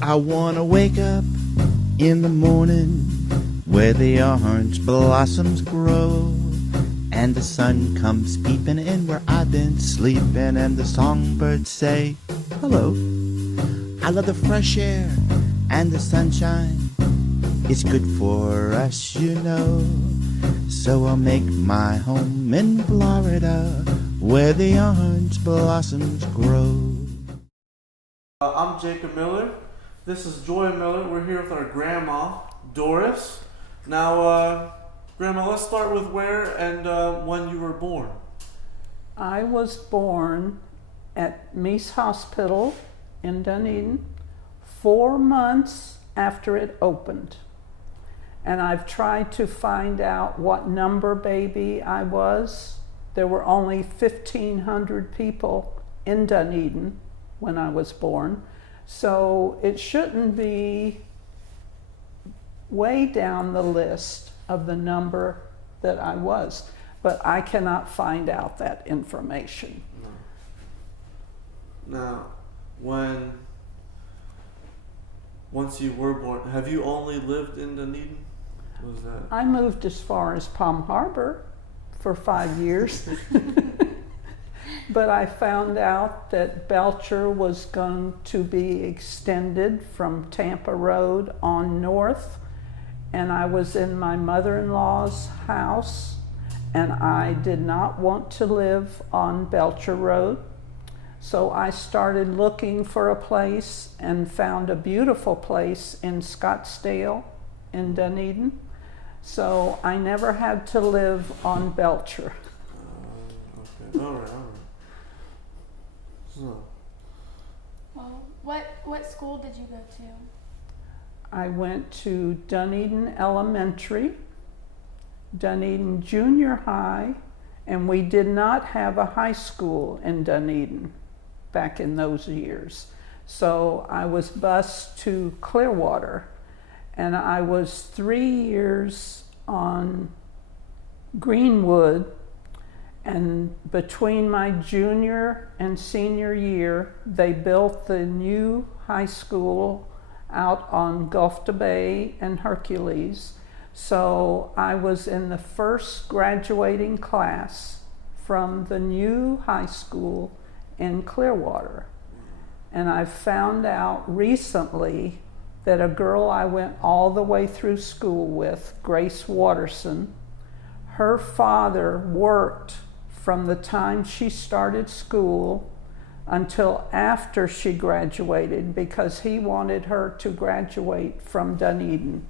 I wanna wake up in the morning where the orange blossoms grow, and the sun comes peeping in where I've been sleeping, and the songbirds say hello. I love the fresh air and the sunshine. It's good for us, you know. So I'll make my home in Florida where the orange blossoms grow. I'm Jacob Miller. This is Joy Miller. We're here with our grandma, Dorris. Now, Grandma, let's start with where and when you were born. I was born at Meese Hospital in Dunedin 4 months after it opened. And I've tried to find out what number baby I was. There were only 1,500 people in Dunedin when I was born. So it shouldn't be way down the list of the number that I was, but I cannot find out that information. Now, once you were born, have you only lived in Dunedin? What was that? I moved as far as Palm Harbor for 5 years. But I found out that Belcher was going to be extended from Tampa Road on north, and I was in my mother-in-law's house, and I did not want to live on Belcher Road. So I started looking for a place and found a beautiful place in Scottsdale in Dunedin. So I never had to live on Belcher. Okay, all right. So. Well, what school did you go to? I went to Dunedin Elementary, Dunedin Junior High, and we did not have a high school in Dunedin back in those years. So I was bused to Clearwater, and I was 3 years on Greenwood, and between my junior and senior year, they built the new high school out on Gulf to Bay and Hercules. So I was in the first graduating class from the new high school in Clearwater. And I found out recently that a girl I went all the way through school with, Grace Watterson, her father worked from the time she started school until after she graduated because he wanted her to graduate from Dunedin.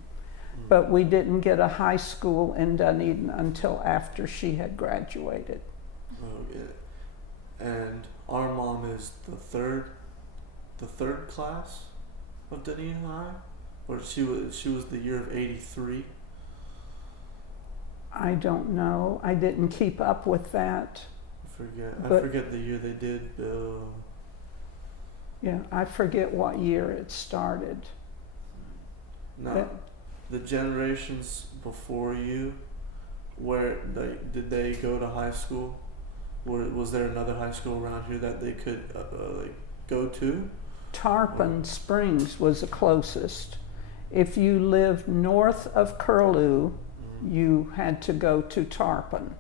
But we didn't get a high school in Dunedin until after she had graduated. Okay. And our mom is the third class of Dunedin High? Or she was the year of 83? I don't know. I didn't keep up with that. I forget the year they did. Yeah, I forget what year it started. Now, the generations before you, did they go to high school? Was there another high school around here that they could go to? Tarpon Springs was the closest. If you lived north of Curlew, you had to go to Tarpon.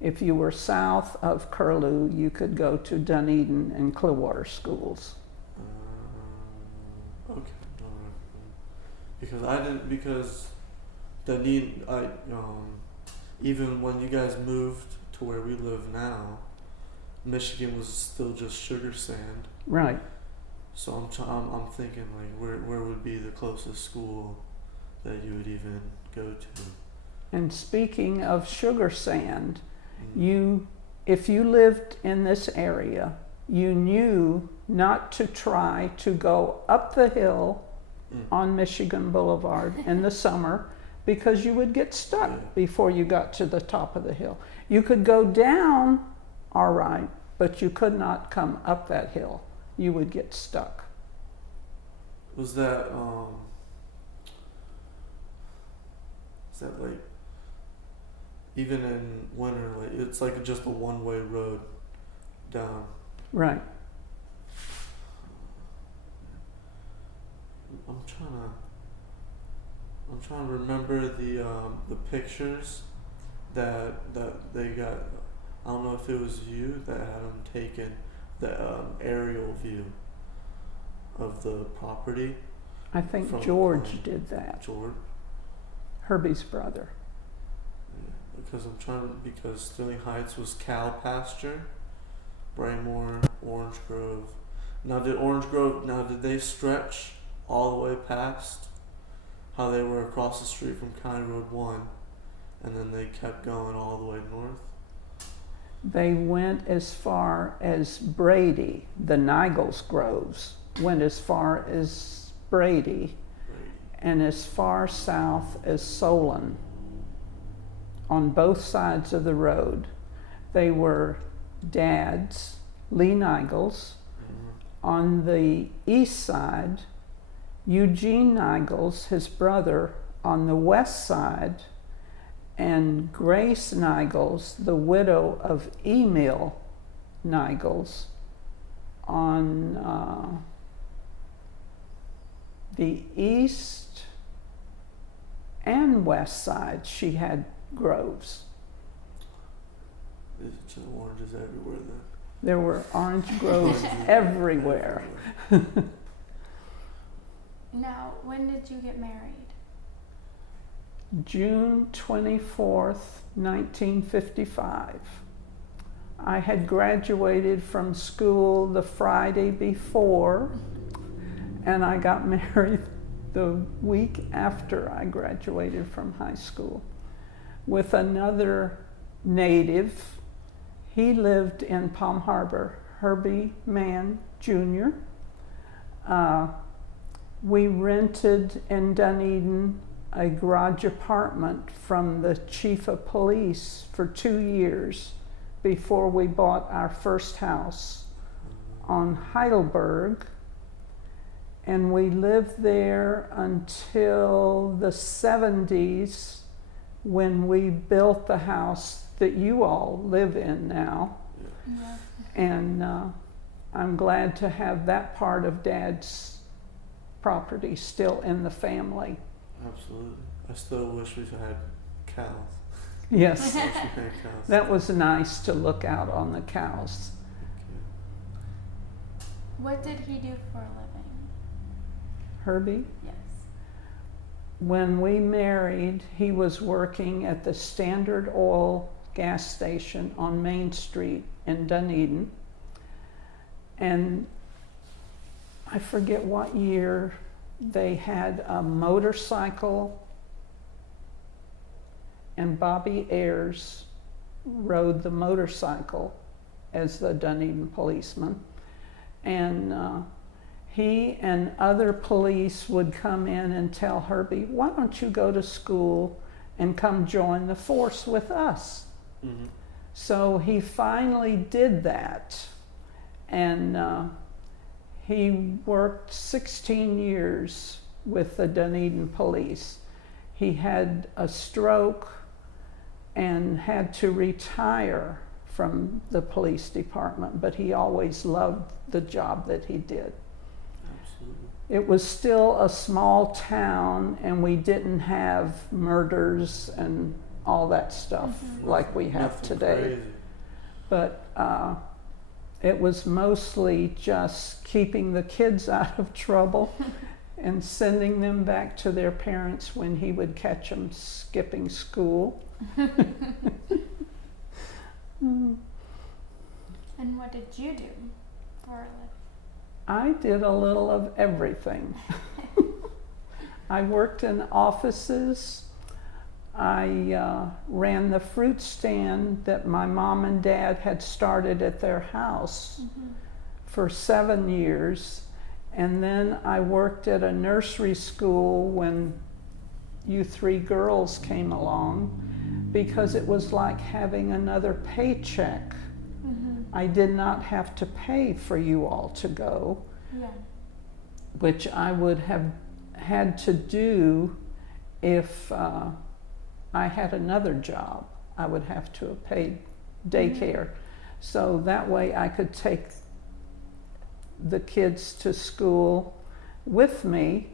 If you were south of Curlew, you could go to Dunedin and Clearwater schools. Okay. Because Dunedin, even when you guys moved to where we live now, Michigan was still just sugar sand. Right. So I'm thinking where would be the closest school that you would even go to? And speaking of sugar sand, if you lived in this area, you knew not to try to go up the hill on Michigan Boulevard in the summer because you would get stuck before you got to the top of the hill. You could go down, all right, but you could not come up that hill. You would get stuck. Was that like, even in winter, like it's like just a one-way road down? Right. I'm trying to remember the pictures that they got. I don't know if it was you that had them taken, the aerial view of the property. I think From, George did that. George. Herbie's brother. Because Sterling Heights was cow pasture, Braymore, Orange Grove. Now did they stretch all the way past how they were across the street from County Road 1 and then they kept going all the way north? They went as far as Brady. The Nigels Groves went as far as Brady and as far south as Solon on both sides of the road. They were Dad's, Lee Nigels. On the east side, Eugene Nigels, his brother, on the west side, and Grace Nigels, the widow of Emil Nigels, on the east and west side. She had groves. There's just oranges everywhere then. There were orange groves everywhere. Now, when did you get married? June 24th, 1955. I had graduated from school the Friday before, and I got married the week after I graduated from high school with another native. He lived in Palm Harbor, Herbie Mann Jr. We rented in Dunedin a garage apartment from the chief of police for 2 years before we bought our first house on Heidelberg. And we lived there until the 70s when we built the house that you all live in now. Yeah. And I'm glad to have that part of Dad's property still in the family. Absolutely. I still wish we had cows. Yes, I wish we had cows. that was nice to look out on the cows. What did he do for a living? Herbie, Yes. when we married, he was working at the Standard Oil gas station on Main Street in Dunedin. And I forget what year they had a motorcycle, and Bobby Ayers rode the motorcycle as the Dunedin policeman. And he and other police would come in and tell Herbie, why don't you go to school and come join the force with us? Mm-hmm. So he finally did that, and he worked 16 years with the Dunedin police. He had a stroke and had to retire from the police department, but he always loved the job that he did. Absolutely. It was still a small town, and we didn't have murders and all that stuff like we have Nothing today. crazy. But it was mostly just keeping the kids out of trouble and sending them back to their parents when he would catch them skipping school. And what did you do for a living? I did a little of everything. I worked in offices. I ran the fruit stand that my mom and dad had started at their house for 7 years. And then I worked at a nursery school when you three girls came along, because it was like having another paycheck. I did not have to pay for you all to go, Yeah. which I would have had to do if I had another job. I would have to have paid daycare. So that way I could take the kids to school with me,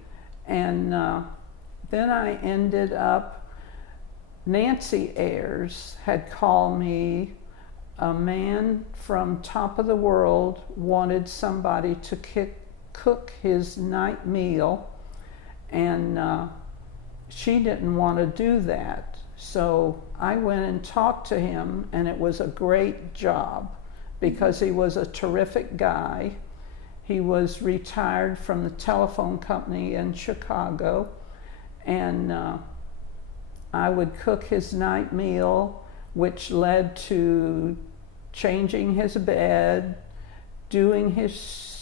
And then I ended up, Nancy Ayers had called me. A man from top of the world wanted somebody to cook his night meal, and she didn't want to do that. So I went and talked to him, and it was a great job because he was a terrific guy. He was retired from the telephone company in Chicago, and I would cook his night meal, which led to changing his bed, doing his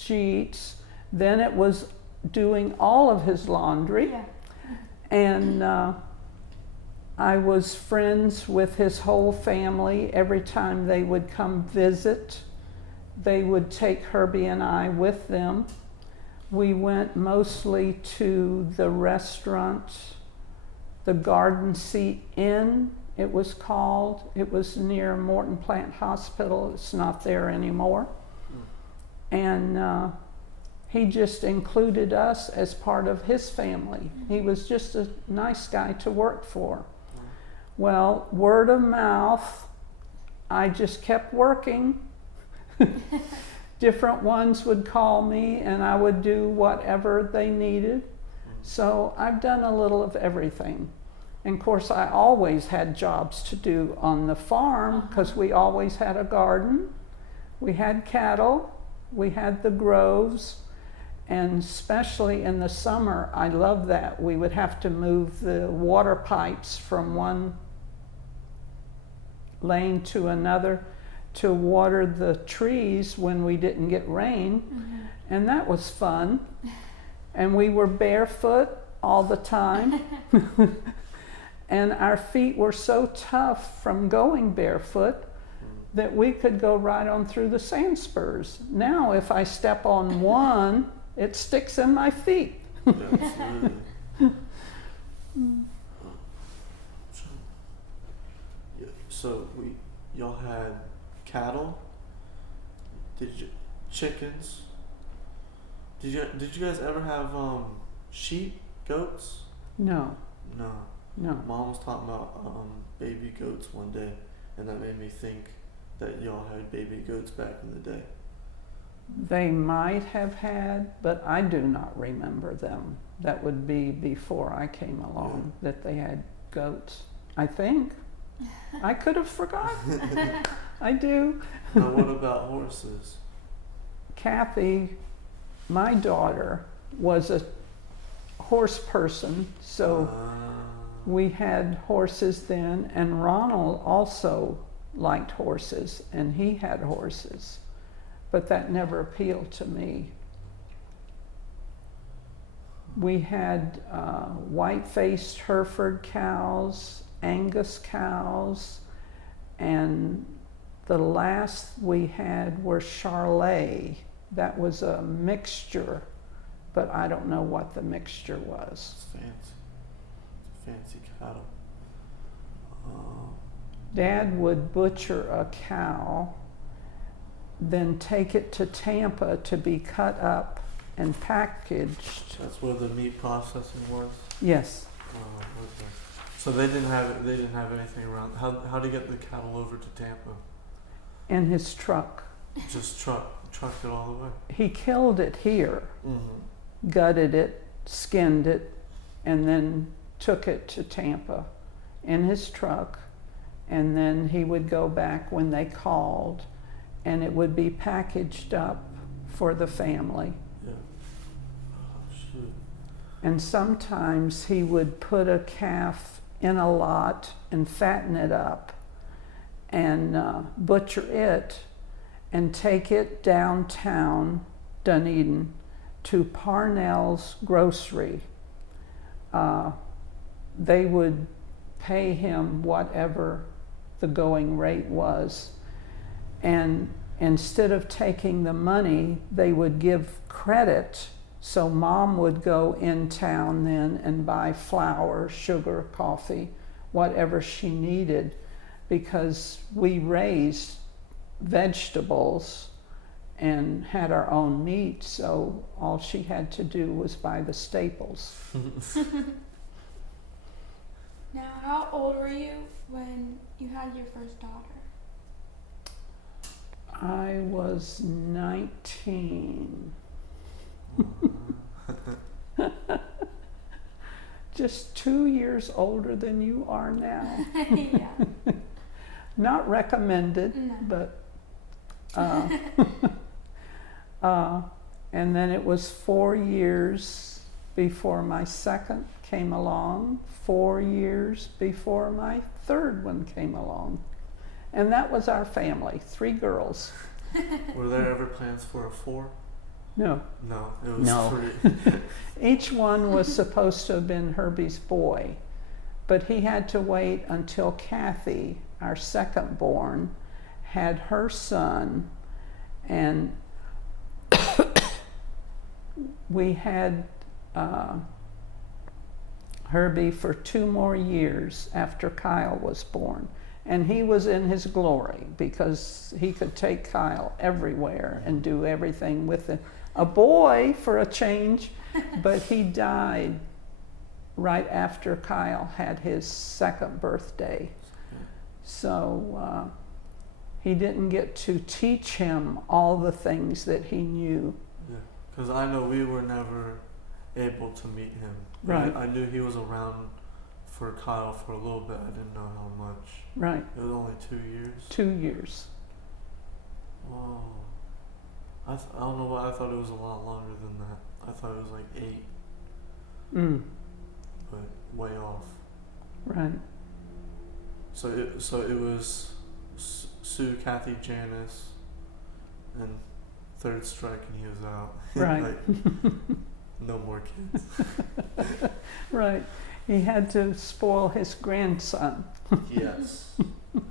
sheets. Then it was doing all of his laundry. Yeah. And I was friends with his whole family. Every time they would come visit, they would take Herbie and I with them. We went mostly to the restaurant, the Garden Seat Inn, it was called. It was near Morton Plant Hospital. It's not there anymore. And he just included us as part of his family. He was just a nice guy to work for. Well, word of mouth, I just kept working. Different ones would call me and I would do whatever they needed. So I've done a little of everything. And of course, I always had jobs to do on the farm because we always had a garden. We had cattle, we had the groves, and especially in the summer, I love that. We would have to move the water pipes from one lane to another to water the trees when we didn't get rain, and that was fun. And we were barefoot all the time. And our feet were so tough from going barefoot that we could go right on through the sand spurs. Now, if I step on one, it sticks in my feet. Absolutely. So y'all had cattle. Chickens. Did you guys ever have sheep, goats? No, No. no. Mom was talking about baby goats one day, and that made me think that y'all had baby goats back in the day. They might have had, but I do not remember them. That would be before I came along, that they had goats. I think. I could have forgotten. I do. Now, what about horses? Kathy, my daughter, was a horse person, so we had horses then, and Ronald also liked horses, and he had horses, but that never appealed to me. We had white-faced Hereford cows, Angus cows, and the last we had were Charolais. That was a mixture, but I don't know what the mixture was. It's fancy. It's a fancy cattle. Dad would butcher a cow, then take it to Tampa to be cut up and packaged. That's where the meat processing was. Yes. Oh, okay. So they didn't have anything around. How do you get the cattle over to Tampa? In his truck. Just trucked it all the way. He killed it here, Mm-hmm. gutted it, skinned it, and then took it to Tampa in his truck. And then he would go back when they called, and it would be packaged up for the family. Yeah. Oh, shoot. And sometimes he would put a calf in a lot and fatten it up and butcher it and take it downtown Dunedin to Parnell's grocery. They would pay him whatever the going rate was. And instead of taking the money, they would give credit. So Mom would go in town then and buy flour, sugar, coffee, whatever she needed, because we raised vegetables and had our own meat, so all she had to do was buy the staples. Now, how old were you when you had your first daughter? I was 19. Just 2 years older than you are now. Yeah. Not recommended, No. but and then it was 4 years before my second came along, 4 years before my third one came along. And that was our family, 3 girls. Were there ever plans for a 4? No, No, it was No. 3. each one was supposed to have been Herbie's boy, but he had to wait until Kathy, our second born, had her son, and we had Herbie for 2 more years after Kyle was born. And he was in his glory because he could take Kyle everywhere and do everything with him. A boy for a change, but he died right after Kyle had his second birthday. So he didn't get to teach him all the things that he knew. Yeah, because I know we were never able to meet him. Right. I knew he was around for Kyle for a little bit. I didn't know how much. Right, It was only 2 years. 2 years. Whoa. I don't know why I thought it was a lot longer than that. I thought it was like 8, but way off. Right, So it was Sue, Kathy, Janice, and third strike, and he was out. Right. Like, no more kids. right. He had to spoil his grandson. Yes,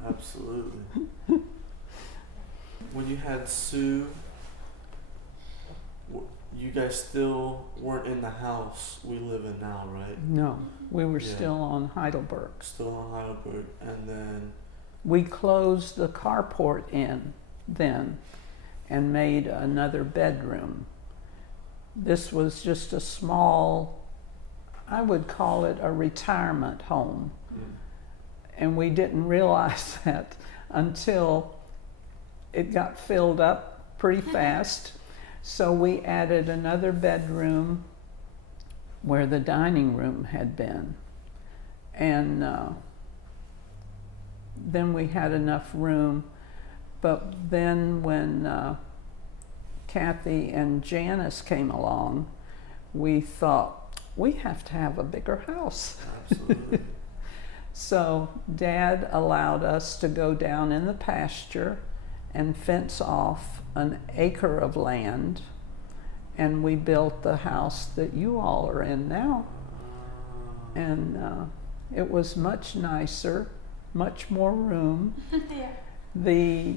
absolutely. When you had Sue, you guys still weren't in the house we live in now, right? No, we were Yeah. still on Heidelberg. Still on Heidelberg, and then We closed the carport in then and made another bedroom. This was just a small, I would call it a retirement home. And we didn't realize that until it got filled up pretty fast. So we added another bedroom where the dining room had been. And then we had enough room. But then when Kathy and Janice came along, we thought, we have to have a bigger house. absolutely. So Dad allowed us to go down in the pasture and fence off an acre of land, and we built the house that you all are in now. And it was much nicer, much more room. Yeah. The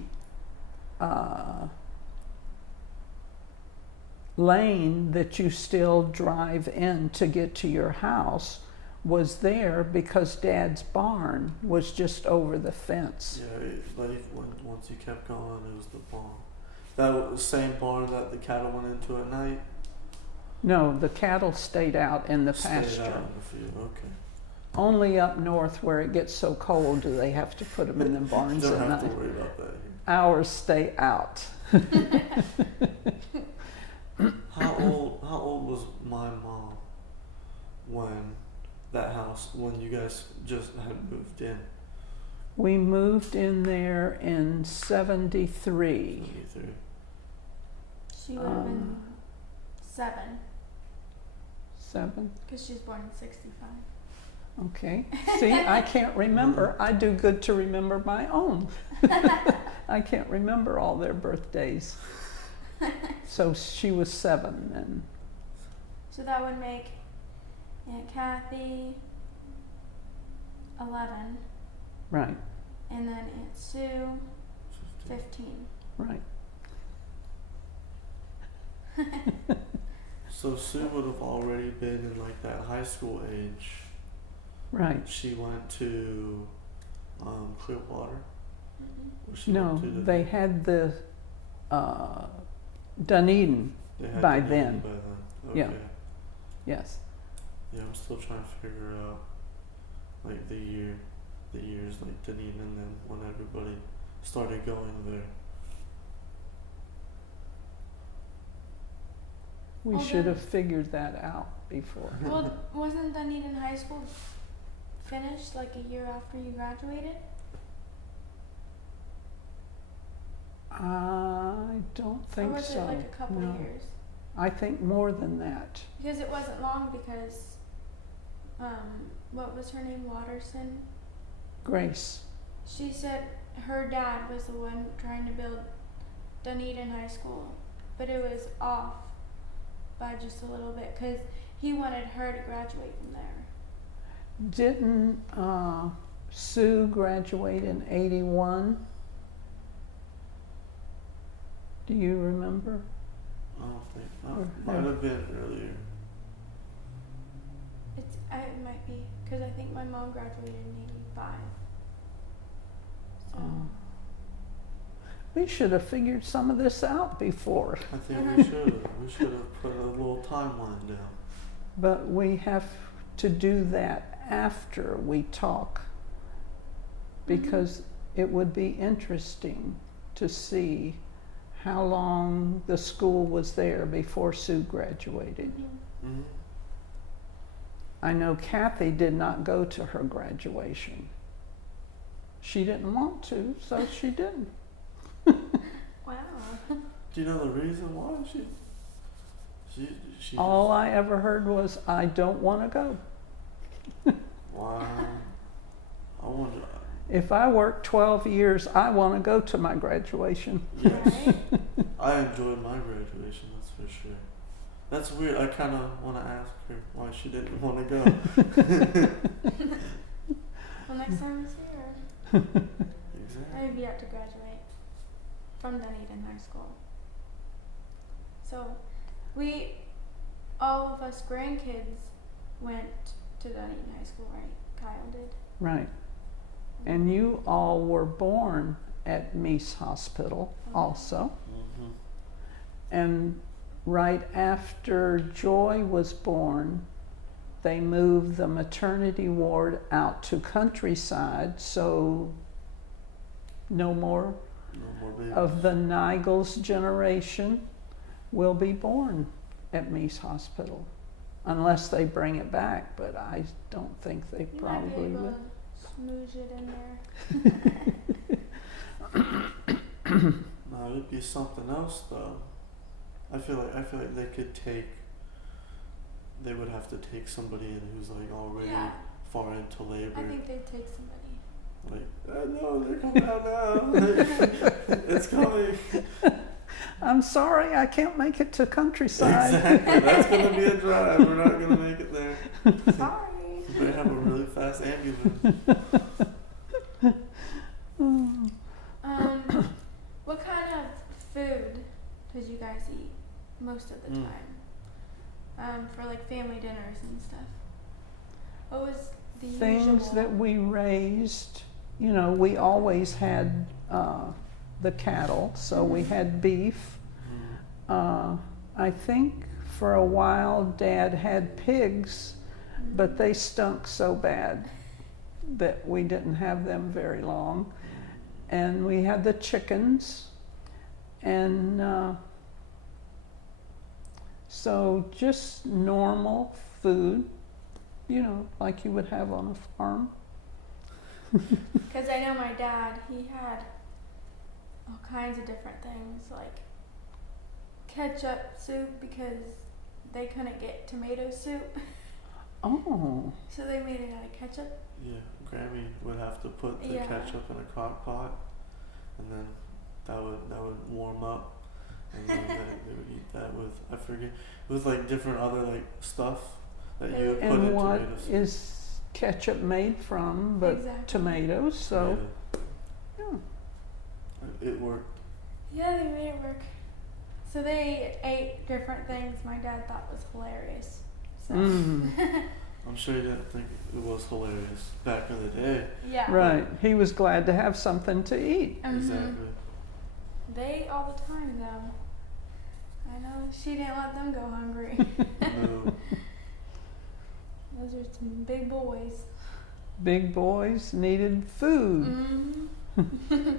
lane that you still drive in to get to your house was there because Dad's barn was just over the fence. Yeah, once you kept going, it was the barn. That was the same barn that the cattle went into at night. No, the cattle stayed out in the Stayed pasture. out in the field. Okay. Only up north where it gets so cold do they have to put them in the barns Don't at have to night. worry about that here. Ours stay out. How old was my mom when when you guys just had moved in? We moved in there in 73. 73. She would have been 7 7? because she was born in 65. Okay. See, I can't remember. I do good to remember my own. I can't remember all their birthdays. So she was 7 then. So that would make Aunt Kathy 11, Right, and then Aunt Sue 15. right. So Sue would have already been in like that high school age. Right. She went to Clearwater. Mm-hmm. Or she No, went to they had the Dunedin. They had By Dunedin then. By then. Yeah. Okay. Yes. Yeah, I'm still trying to figure out like the years like Dunedin and then when everybody started going there. We Well, should then- have figured that out before. Well, wasn't Dunedin High School finished like a year after you graduated? I don't Or think was so. it like a couple No. years? I think more than that. Because it wasn't long because, what was her name? Watterson? Grace. She said her dad was the one trying to build Dunedin High School, but it was off by just a little bit because he wanted her to graduate from there. Didn't Sue graduate in 81? Do you remember? I don't think Or- might have been earlier. It might be because I think my mom graduated in '85. So Oh. We should have figured some of this out before, I think we should have. We should have put a little timeline down. but we have to do that after we talk because it would be interesting to see how long the school was there before Sue graduated. Mm-hmm. I know Kathy did not go to her graduation. She didn't want to, so she didn't. wow. Do you know the reason why she All I ever heard was, I don't want to go. wow. I wonder. If I work 12 years, I want to go to my graduation. Yes. Right? I enjoyed my graduation, that's for sure. That's weird. I kind of want to ask her why she didn't want to go. Well, next time it's here, Exactly. I've yet to graduate from Dunedin High School. So, all of us grandkids went to Dunedin High School, right? Kyle did. Right. And you all were born at Meese Hospital also. Mm-hmm. And right after Joy was born, they moved the maternity ward out to Countryside, so no more No more babies. of the Nigels generation will be born at Meese Hospital, unless they bring it back, but I don't think they You might be probably able will. to smooze it in there. No, it'd be something else though. I feel like they would have to take somebody in who's like already Yeah. far into labor. I think they'd take somebody. Like, no, they're coming out now. It's coming. I'm sorry, I can't make it to Countryside. Exactly. That's gonna be a drive. We're not gonna make it there. Sorry. They have a really fast ambulance. What kind of food did you guys eat most of the time? For like family dinners and stuff. What was the Things usual? that we raised, you know, we always had the cattle, so we had beef. I think for a while Dad had pigs, but they stunk so bad that we didn't have them very long. And we had the chickens, and so just normal food, you know, like you would have on a farm. Because I know my dad, he had all kinds of different things like ketchup soup because they couldn't get tomato soup. Oh, So they made it out of ketchup. Yeah, Grammy would have to put the Yeah. ketchup in a crock pot, and then that would warm up, and then they would eat that with, I forget, it was like different other like stuff that you would put in and what tomatoes. is ketchup made from but Exactly. tomatoes, so yeah. It worked. Yeah, they made it work. So they ate different things my dad thought was hilarious. So I'm sure he didn't think it was hilarious back in the day. yeah. Right, he was glad to have something to eat. Mhm. Exactly. They ate all the time though. I know she didn't let them go hungry. No. Those are some big boys. Big boys needed food. Mm-hmm.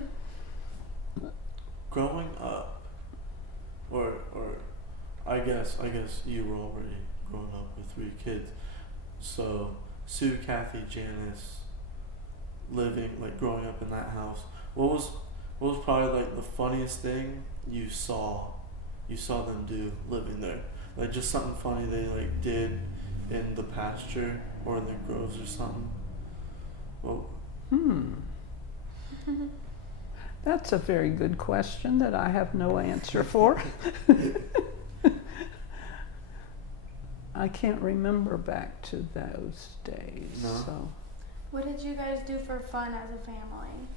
Growing up, or I guess you were already grown up with 3 kids. So Sue, Kathy, Janice, growing up in that house. What was probably like the funniest thing you saw them do living there? Like just something funny they like did in the pasture or in the groves or something. Well, That's a very good question that I have no answer for. I can't remember back to those days. No? So What did you guys do for fun as a family?